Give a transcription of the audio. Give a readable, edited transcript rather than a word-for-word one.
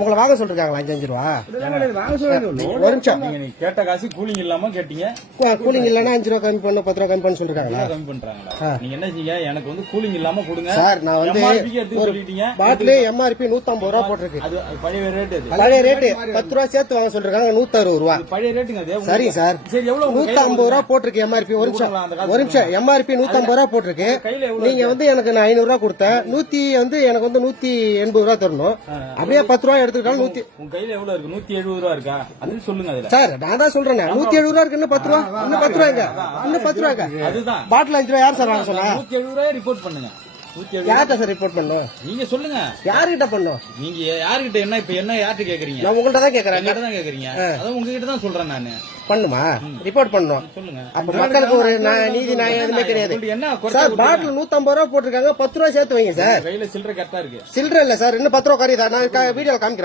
உங்களை வாங்க சொல்லிருக்காங்களா 5 ரூபா ஒரு நிமிஷம் நீங்க கேட்ட காசு கூலிங் இல்லாம கேட்டீங்க. கூலிங் இல்லன்னா 5 ரூபா கம்மி பண்ண 10 ரூபா கம்மி பண்ண சொல்லிருக்காங்களா? கம்மி பண்றாங்களா? நீங்க என்ன செய்ய எனக்கு வந்து கூலிங் இல்லாம கொடுங்க சார். நான் வந்து சொல்லிட்டீங்க பாட்டில் எம்ஆர்பி 150 ரூபா போட்டிருக்கு. அது பழைய ரேட். பழைய ரேட் 10 ரூபா சேர்த்து வாங்க சொல்லிருக்காங்க 160 ரூபா பழைய ரேட்டுங்க அது. சரி சார். சரி எவ்வளவு 150 ரூபா போட்டிருக்கு எம்ஆர்பி. ஒரு நிமிஷம் எம்ஆர்பி 150 ரூபா போட்டிருக்கு. நீங்க வந்து எனக்கு நான் 500 ரூபா கொடுத்தேன். 100 வந்து எனக்கு வந்து 180 ரூபா தரணும். அப்படியே 10 ரூபா எடுத்துக்கிட்டாலும் 100. உங்க கையில எவ்வளவு இருக்கு? 170 ரூபா இருக்கா? அது சொல்லுங்க. அதுல சார் நான் தான் சொல்றேன் 170 ரூபா இருக்கு. இன்னும் 10 ரூபா இன்னும் 10 ரூபாங்க இன்னும் 10 ரூபாங்க. அதுதான் பாட்டில் 5 ரூபா யார் சார் வாங்க சொன்னா? 170 ரூபாய் ரிப்போர்ட் பண்ணுங்க. யார்கிட்ட சார் ரிப்போர்ட் பண்ணும்? நீங்க சொல்லுங்க. யாருகிட்ட பண்ணும்? நீங்க யாருகிட்ட என்ன இப்ப என்ன யார்கிட்ட கேக்குறீங்க? நான் உங்கள்ட்ட தான் கேக்குறேன். என்கிட்ட தான் கேக்குறீங்க. அதான் உங்ககிட்ட தான் சொல்றேன் நானு. பண்ணுமா? ரிப்போர்ட் பண்ணணும். சொல்லுங்க. அப்ப மக்களுக்கு ஒரு நீதி நியாயம் எதுவுமே கிடையாது என்ன சார். பாட்டில் 150 ரூபா போட்டிருக்காங்க. 10 ரூபா சேர்த்து வைங்க சார். கையில சில்லறை கரெக்டா இருக்கு. சில்லறை இல்ல சார். இன்னும் 10 ரூபா கறியதா? நான் வீடியோல காமிக்கிறேன்.